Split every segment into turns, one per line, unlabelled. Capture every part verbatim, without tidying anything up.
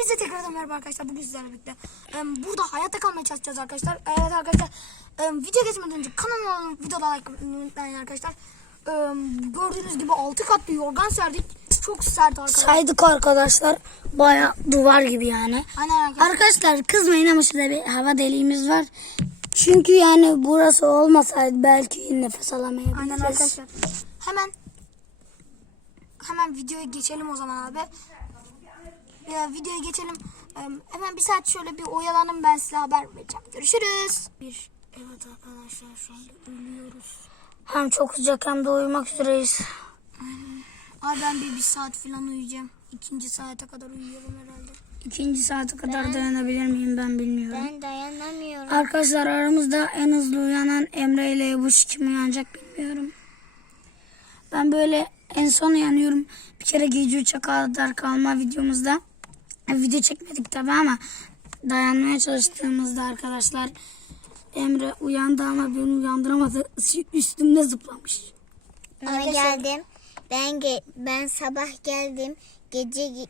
Hepinize tekrardan merhaba arkadaşlar. Bugün sizlerle birlikte um, burada hayatta kalmaya çalışacağız arkadaşlar. Evet arkadaşlar, um, video geçmeden önce kanalıma videoda like unutmayın arkadaşlar. Um, gördüğünüz gibi altı katlı yorgan serdik. Çok sert arkadaşlar.
Saydık arkadaşlar. Baya duvar gibi yani.
Aynen arkadaşlar.
Arkadaşlar kızmayın ama şurada bir hava deliğimiz var. Çünkü yani burası olmasaydı belki nefes alamayabiliriz.
Aynen arkadaşlar. Hemen hemen videoya geçelim o zaman abi. Ya, videoya geçelim. Um, hemen bir saat şöyle bir oyalanın, ben size haber vereceğim. Görüşürüz. Bir evet arkadaşlar, şu anda ölüyoruz.
Hem çok sıcak hem de uyumak üzereyiz.
Abi ben bir, bir saat falan uyuyacağım. İkinci saate kadar uyuyorum herhalde.
İkinci saate kadar dayanabilir miyim ben bilmiyorum.
Ben dayanamıyorum.
Arkadaşlar aramızda en hızlı uyanan Emre ile Ebuş, kim uyanacak bilmiyorum. Ben böyle en son uyanıyorum. Bir kere gece üçe kadar kalma videomuzda. Video çekmedik tabi ama dayanmaya çalıştığımızda arkadaşlar Emre uyandı ama beni uyandıramadı. Üstümde zıplamış.
Ama geldim. Ben ge ben sabah geldim. Gece ge-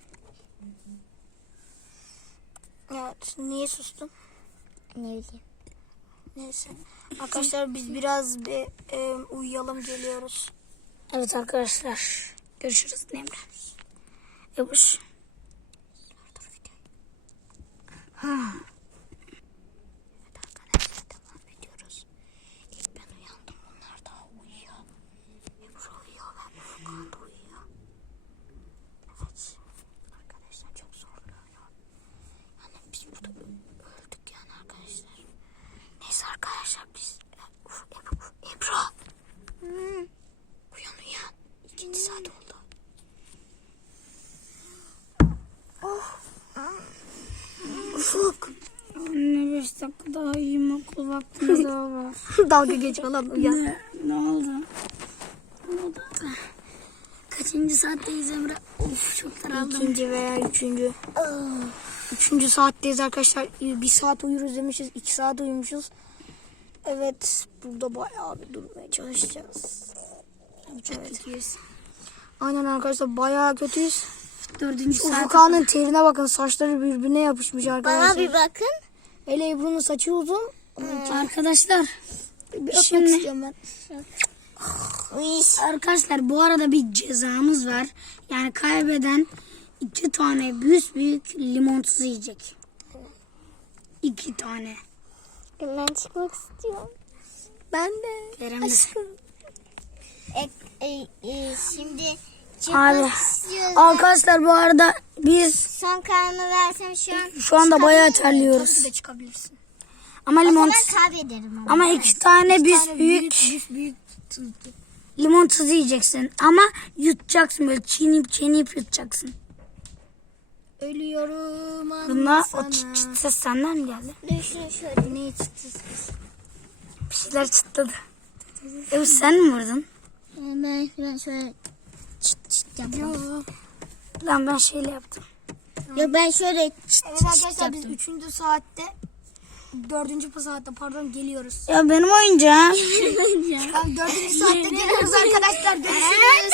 Evet, niye sustum?
ne bileyim.
Neyse. Arkadaşlar biz biraz bir e, uyuyalım, geliyoruz.
Evet arkadaşlar görüşürüz Emre. Ebuş. Ha.
Evet arkadaşlar, devam ediyoruz. İlk ben uyandım, onlar daha uyuyor. Ebru uyuyor ve Furkan da uyuyor. Evet. Arkadaşlar çok zorluyor. Yani biz burada öldük yani arkadaşlar. Neyse arkadaşlar biz... Uf, Ebru. Ebru.
Hmm.
Uyan uyan. İkinci saat oldu. Ufuk.
Anne beş dakika daha uyuyayım, okul vaktimiz daha var.
Dalga geç falan uyan.
Ne, ne oldu? Ne oldu? Kaçıncı saatteyiz Emre? Of çok daraldım.
İkinci veya üçüncü. Üçüncü saatteyiz arkadaşlar. Bir saat uyuruz demişiz. iki saat uyumuşuz. Evet. Burada bayağı bir durmaya çalışacağız.
Çok
Evet.
kötüyüz.
Aynen arkadaşlar, bayağı kötüyüz.
Dördüncü saat.
Ufuka'nın terine bakın. Saçları birbirine yapışmış arkadaşlar.
Bana bir bakın.
Hele Ebru'nun saçı uzun.
Arkadaşlar
Bir öpmek
Şimdi-
istiyorum ben.
Uyuş.
Arkadaşlar bu arada bir cezamız var. Yani kaybeden iki tane büyük büyük limonsuz yiyecek. İki tane.
Ben çıkmak istiyorum.
Ben de.
Kerem de.
E, e, e, şimdi
Abi,
çıkmak istiyoruz.
arkadaşlar bu arada biz
Son kararımı versem şu an.
şu anda bayağı
Tabii
terliyoruz.
de çıkabilirsin.
Ama
O zaman
limonsuz.
kaybederim ama.
Ama iki tane büyük
tane
büyük
büyük büyük.
limon tuzu yiyeceksin. Ama yutacaksın, böyle çiğneyip çiğneyip yutacaksın.
Ölüyorum
Bunlar
sana.
o çıt çıt ses senden mi geldi?
Düşün şöyle.
Ne çıktı?
Bir şeyler çıtladı. Evet sen mi vurdun?
Ben, ben şöyle çıt çıt yapıyorum.
Lan ben şeyle yaptım.
Yok ben şöyle çıt
Evet
çıt
arkadaşlar, biz
yaptım.
üçüncü saatte dördüncü saatte pardon geliyoruz.
Ya benim oyuncağım.
Tamam, dördüncü saatte geliyoruz arkadaşlar. Görüşürüz.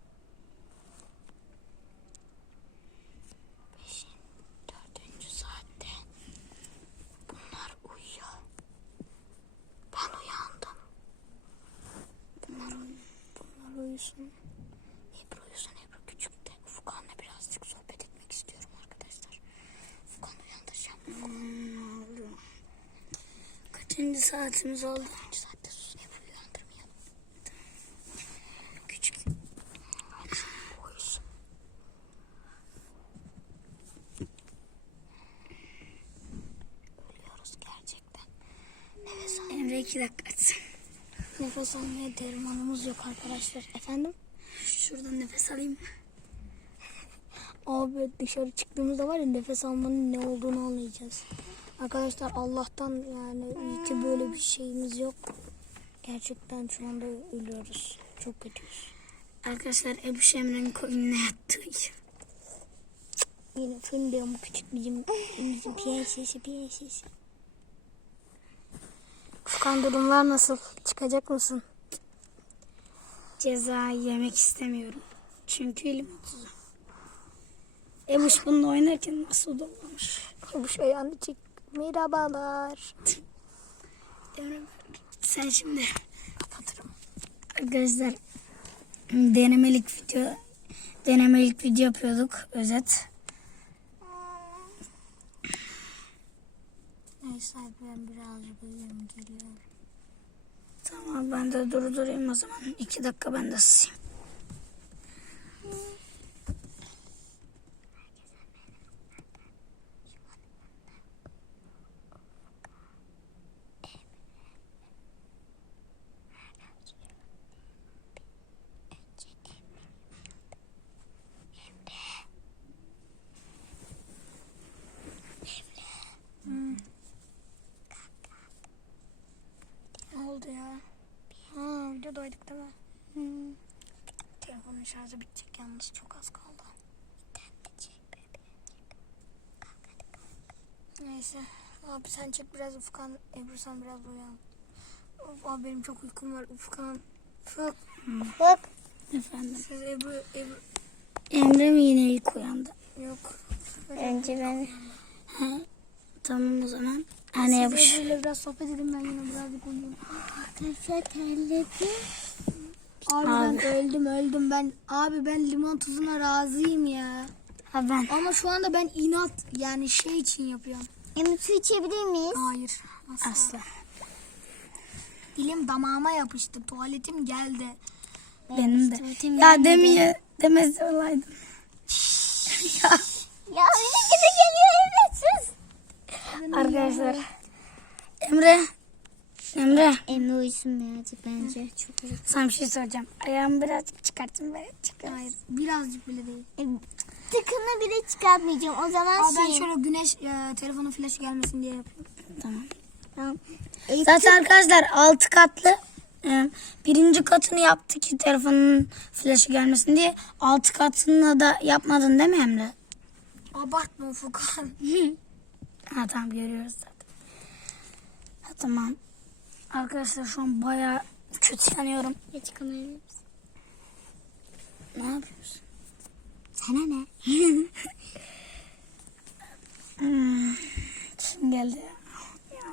Beşin dördüncü saatte bunlar uyuyor. Ben uyandım. Bunlar uyuyor. Bunlar uyusun. Ebru uyusun. Ebru küçükte. Furkan'la birazcık sohbet etmek istiyorum arkadaşlar. Furkan uyandıracağım.
Hmm, kaçıncı saatimiz oldu?
Dördüncü saatte sus. Ebru uyandırmayalım. Küçük. Hadi uyusun. Ölüyoruz gerçekten. Nefes al.
Emre iki dakika açsın.
Nefes almaya dermanımız yok arkadaşlar. Efendim?
Şuradan nefes alayım.
Abi dışarı çıktığımızda var ya, nefes almanın ne olduğunu anlayacağız. Arkadaşlar Allah'tan yani iyi ki böyle bir şeyimiz yok. Gerçekten şu anda ölüyoruz. Çok kötüyüz.
Arkadaşlar Ebu Şemre'nin koyununa yattı.
Yine fındığım küçük bizim bizim piyasası piyasası. Furkan, durumlar nasıl? Çıkacak mısın?
Ceza yemek istemiyorum. Çünkü limon tuzu. Ebuş bununla oynarken nasıl dolamış.
Ebuş ayağını çek. Merhabalar.
Emre, sen şimdi kapatırım. Arkadaşlar denemelik video denemelik video yapıyorduk. Özet.
Neyse ben birazcık uyuyayım geliyorum.
Tamam ben de durdurayım o zaman. iki dakika ben de sıyım.
Ne oldu ya? Ha, videodaydık değil mi?
Hmm.
Telefonun şarjı bitecek yalnız çok az kaldı. Neyse. Abi sen çek biraz Ufkan. Ebru sen biraz uyan. Of, abi benim çok uykum var Ufkan. Ufuk.
Bak.
Efendim.
Siz Ebru, Ebru.
Emre mi yine ilk uyandı?
Yok.
Önce ben.
He. Tamam o zaman. Hani Ebuş.
Siz Ebru'yla biraz sohbet edin ben yine birazcık uyuyayım.
Arkadaşlar terledim.
Abi,
Abi.
ben öldüm öldüm ben. Abi ben limon tuzuna razıyım ya.
Ha ben.
Ama şu anda ben inat yani şey için yapıyorum.
Emre su içebilir miyiz?
Hayır. Asla.
Asla.
Dilim damağıma yapıştı. Tuvaletim geldi.
Benim de.
tuvaletim
Ya
gelmedi.
demeye demesi olaydım. ya.
Ya öyle gibi geliyor evet sus.
Arkadaşlar. Emre. Emre.
Emre uyusun birazcık bence. Çok uyusun.
Sana bir şey soracağım. Ayağımı birazcık çıkartın böyle çıkar.
Hayır. Birazcık bile değil.
E, tıkını bile çıkartmayacağım. O zaman
Aa, ben
şey.
şöyle güneş e, telefonun flaşı gelmesin diye yapıyorum.
Tamam.
Tamam. E,
Zaten arkadaşlar altı katlı e, birinci katını yaptı ki telefonun flaşı gelmesin diye. Altı katını da yapmadın değil mi Emre?
Abartma Furkan.
Ha tamam görüyoruz zaten. Ha, tamam. Arkadaşlar şu an bayağı kötü yanıyorum.
Geç kamerayı.
Ne yapıyorsun?
Sana ne?
Hmm, Kim geldi ya? Ya.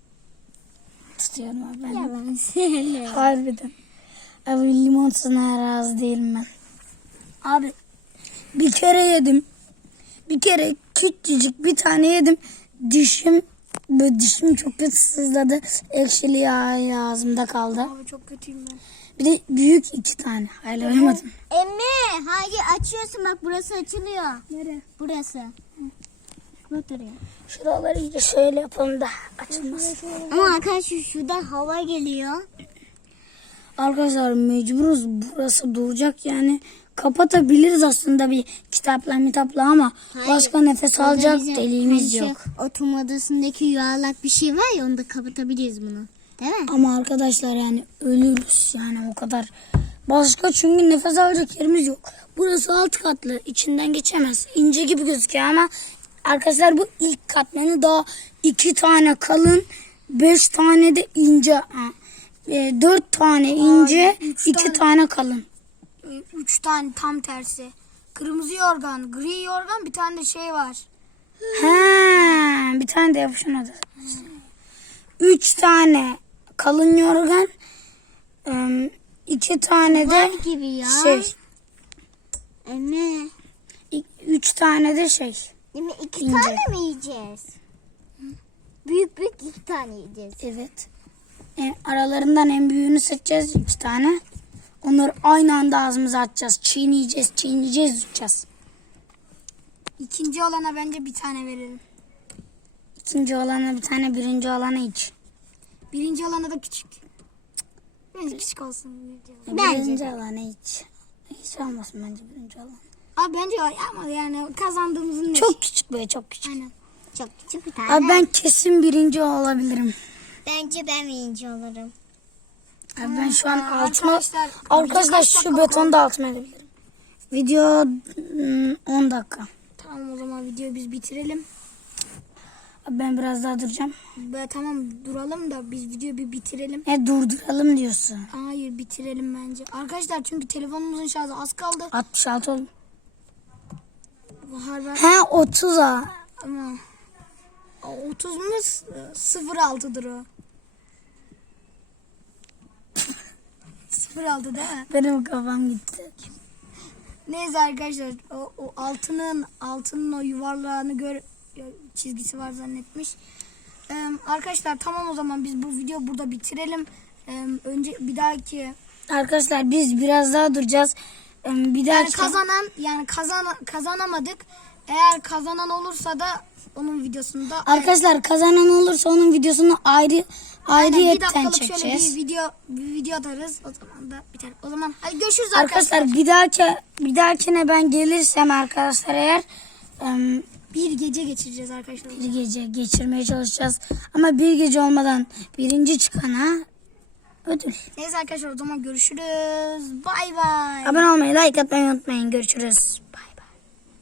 Tutuyorum abi ben.
Yalan söyle.
Harbiden. Abi limon tuzuna razı değilim ben. Abi bir kere yedim. Bir kere küçücük bir tane yedim. Dişim böyle dişim çok kötü sızladı. Ekşili yağ ağzımda kaldı.
Abi çok kötüyüm ben.
Bir de büyük iki tane. Hala uyumadım.
Emre hayır açıyorsun bak burası açılıyor.
Nere?
Burası. Bak duruyor.
Şuraları iyice şöyle yapalım da açılmasın.
Ama arkadaşlar şurada hava geliyor.
Arkadaşlar mecburuz. Burası duracak yani. Kapatabiliriz aslında bir kitapla mitapla ama
Hayır.
başka nefes
Orada
alacak
bizim
deliğimiz
hani
yok.
şu oturma odasındaki yuvarlak bir şey var ya onu da kapatabiliriz bunu. Değil mi?
Ama arkadaşlar yani ölürüz yani o kadar. Başka çünkü nefes alacak yerimiz yok. Burası alt katlı. İçinden geçemez. İnce gibi gözüküyor ama arkadaşlar bu ilk katmanı daha iki tane kalın, beş tane de ince. Ha, e, dört tane ince,
üç
iki
tane-
tane kalın.
Ee, Üç tane tam tersi. Kırmızı yorgan, gri yorgan bir tane de şey var.
Ha, bir tane de yapışan adı. Üç tane kalın yorgan, ım, iki tane de
Var gibi ya.
şey,
Emre.
i- üç tane de şey.
Değil mi? İki
İnce.
tane mi yiyeceğiz? Büyük büyük iki tane yiyeceğiz.
Evet. E, aralarından en büyüğünü seçeceğiz iki tane. Onları aynı anda ağzımıza atacağız. Çiğneyeceğiz, çiğneyeceğiz, yutacağız.
İkinci olana bence bir tane verelim.
İkinci olana bir tane, birinci olana hiç.
Birinci olana da küçük. Bence küçük olsun.
Bence
Birinci
de.
olana hiç. Hiç olmasın bence birinci olana.
Abi bence ama yani kazandığımızın
Çok küçük böyle, çok küçük.
Aynen.
Çok küçük bir tane.
Abi ben kesin birinci olabilirim.
Bence ben birinci olurum.
Abi ben şu an
Aa,
altıma...
arkadaşlar,
Arkadaşlar
kaç
şu
dakika
betonu da altıma edebilirim. Video mm, on dakika.
Tamam o zaman videoyu biz bitirelim.
Abi ben biraz daha duracağım.
Be, tamam duralım da biz videoyu bir bitirelim.
E durduralım diyorsun.
Hayır bitirelim bence. Arkadaşlar çünkü telefonumuzun şarjı az kaldı.
altmış altı oldu.
Harbi.
He otuza.
Ama otuz mu? sıfır altıdır o. sıfır altı değil mi?
Benim kafam gitti.
Neyse arkadaşlar o, o altının altının o yuvarlağını gör çizgisi var zannetmiş. Ee, arkadaşlar tamam o zaman biz bu videoyu burada bitirelim. Ee, önce bir dahaki
Arkadaşlar biz biraz daha duracağız. Ee, Bir
yani
dahaki
kazanan yani kazan kazanamadık. Eğer kazanan olursa da onun videosunda
arkadaşlar kazanan olursa onun videosunu ayrı
Aynen, bir
ayrıyetten
dakikalık şöyle
çekeceğiz.
bir video bir video atarız. O zaman da biter. O zaman hadi görüşürüz arkadaşlar.
Arkadaşlar bir dahaki bir dahakine ben gelirsem arkadaşlar eğer em,
Bir gece geçireceğiz arkadaşlar.
bir gece geçirmeye çalışacağız. Ama bir gece olmadan birinci çıkana ödül.
Neyse arkadaşlar o zaman görüşürüz. Bay bay.
Abone olmayı, like atmayı unutmayın. Görüşürüz. Bye.